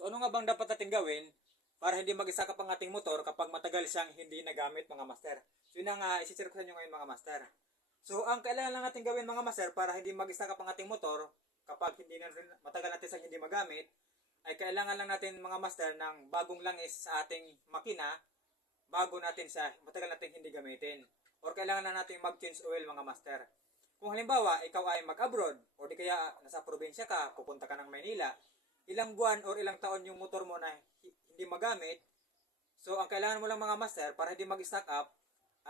So ano nga bang dapat natin gawin para hindi mag-isakap ang ating motor kapag matagal siyang hindi nagamit, mga master? So yun ang isi-share ko sa inyo ngayon, mga master. So ang kailangan lang natin gawin, mga master, para hindi mag-isakap ang ating motor kapag hindi na matagal natin siyang hindi magamit, ay kailangan lang natin, mga master, ng bagong langis sa ating makina bago natin siya matagal natin hindi gamitin. Or kailangan na natin mag-change oil, mga master. Kung halimbawa, ikaw ay mag-abroad o di kaya nasa probinsya ka, pupunta ka ng Maynila, ilang buwan or ilang taon yung motor mo na hindi magamit, so ang kailangan mo lang, mga master, para hindi mag-stock up,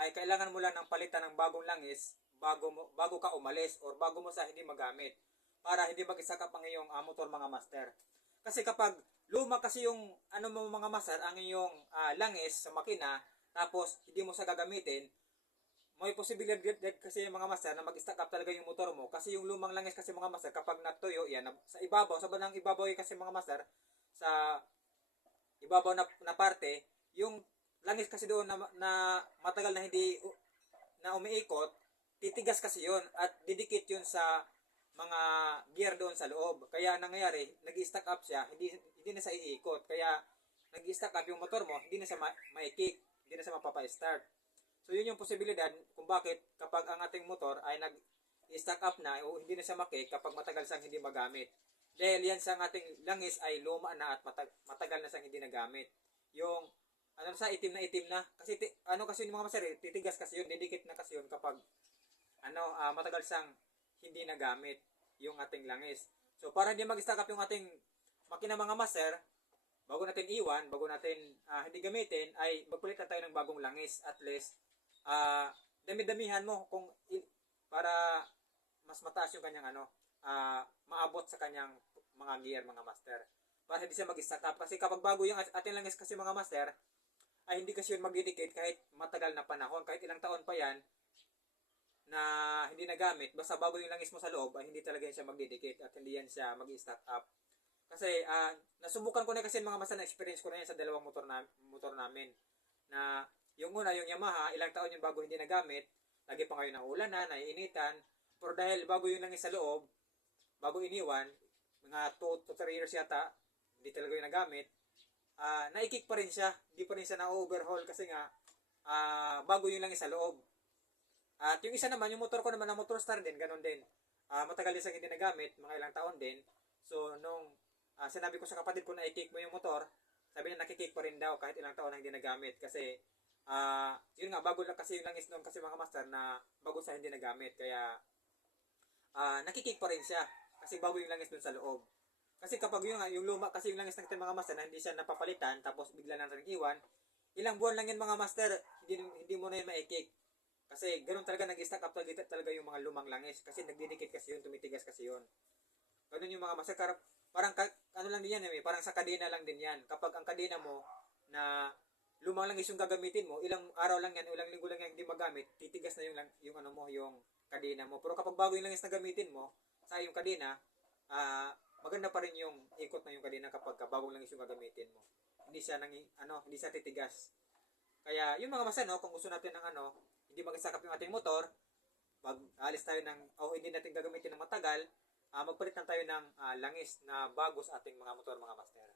ay kailangan mo lang ng palitan ng bagong langis bago ka umalis or bago mo sa hindi magamit, para hindi mag-stock up ang iyong motor, mga master. Kasi kapag luma kasi yung mo, mga master, ang iyong langis sa makina, tapos hindi mo sa gagamitin, may posibilidad kasi, mga master, na mag-stack up talaga yung motor mo. Kasi yung lumang langis kasi, mga master, kapag natuyo yan sa ibabaw, sa bandang ibabaw kasi, mga master, sa ibabaw na parte, yung langis kasi doon na matagal na hindi na umiikot, titigas kasi yun at didikit yun sa mga gear doon sa loob. Kaya nangyayari, nag-stack up siya, hindi na sa iikot. Kaya nag-stack up yung motor mo, hindi na siya ma-kick, hindi na siya mapapa-start. So yun yung posibilidad kung bakit kapag ang ating motor ay nag-stack up na o hindi na siya makick kapag matagal siyang hindi magamit. Dahil yan sa ating langis ay luma na at matagal na siyang hindi nagamit. Yung sa itim na kasi kasi yung mga master, titigas kasi yun, didikit na kasi yun kapag matagal siyang hindi nagamit yung ating langis. So para hindi mag-stack up yung ating makina, mga master, bago natin iwan, bago natin hindi gamitin, ay magpalit na tayo ng bagong langis. At least dami-damihan mo para mas mataas yung kanyang maabot sa kanyang mga gear, mga master, para hindi siya mag-stack up. Kasi kapag bago yung ating langis kasi, mga master, ay hindi kasi yun magdidikit kahit matagal na panahon, kahit ilang taon pa yan na hindi nagamit, basta bago yung langis mo sa loob, ay hindi talaga yan siya magdidikit at hindi yan siya mag-stack up. Kasi nasubukan ko na kasi, mga master, na experience ko na yan sa dalawang motor namin, na yung una, yung Yamaha, ilang taon yung bago hindi nagamit, lagi pa ngayon ng ulan na, naiinitan, pero dahil bago yung langis sa loob, bago iniwan, mga 2 to 3 years yata, hindi talaga yung nagamit, naikik pa rin siya, hindi pa rin siya na-overhaul kasi nga, bago yung langis sa loob. At yung isa naman, yung motor ko naman, na motor star din, ganun din. Matagal din siyang hindi nagamit, mga ilang taon din. So, nung sinabi ko sa kapatid ko na i-kick mo yung motor, sabi niya nakikik pa rin daw kahit ilang taon na hindi nagamit. Kasi, yun nga, bago lang kasi yung langis noon kasi, mga master, na bago sa hindi nagamit. Kaya, nakikik pa rin siya kasi bago yung langis doon sa loob. Kasi kapag yung luma kasi yung langis ng mga master na hindi siya napapalitan, tapos bigla lang rin iwan, ilang buwan lang yan, mga master, hindi mo na yun ma-kick. Kasi ganoon talaga, nag-stack up talaga yung mga lumang langis. Kasi nagdidikit kasi yun, tumitigas kasi yun. Ganun yung mga master. Parang lang din yan, parang sa kadena lang din yan. Kapag ang kadena mo na lumang langis yung gagamitin mo, ilang araw lang yan, ilang linggo lang yan hindi magamit, titigas na yung kadena mo. Pero kapag bago yung langis na gamitin mo, sa yung kadena, maganda pa rin yung ikot na yung kadena kapag bagong langis yung gagamitin mo. Hindi siya hindi siya titigas. Kaya yung mga master, kung gusto natin ng hindi mag-stack up yung ating motor, mag-alis tayo hindi natin gagamitin ng matagal, magpalit na tayo ng langis na bago sa ating mga motor, mga master.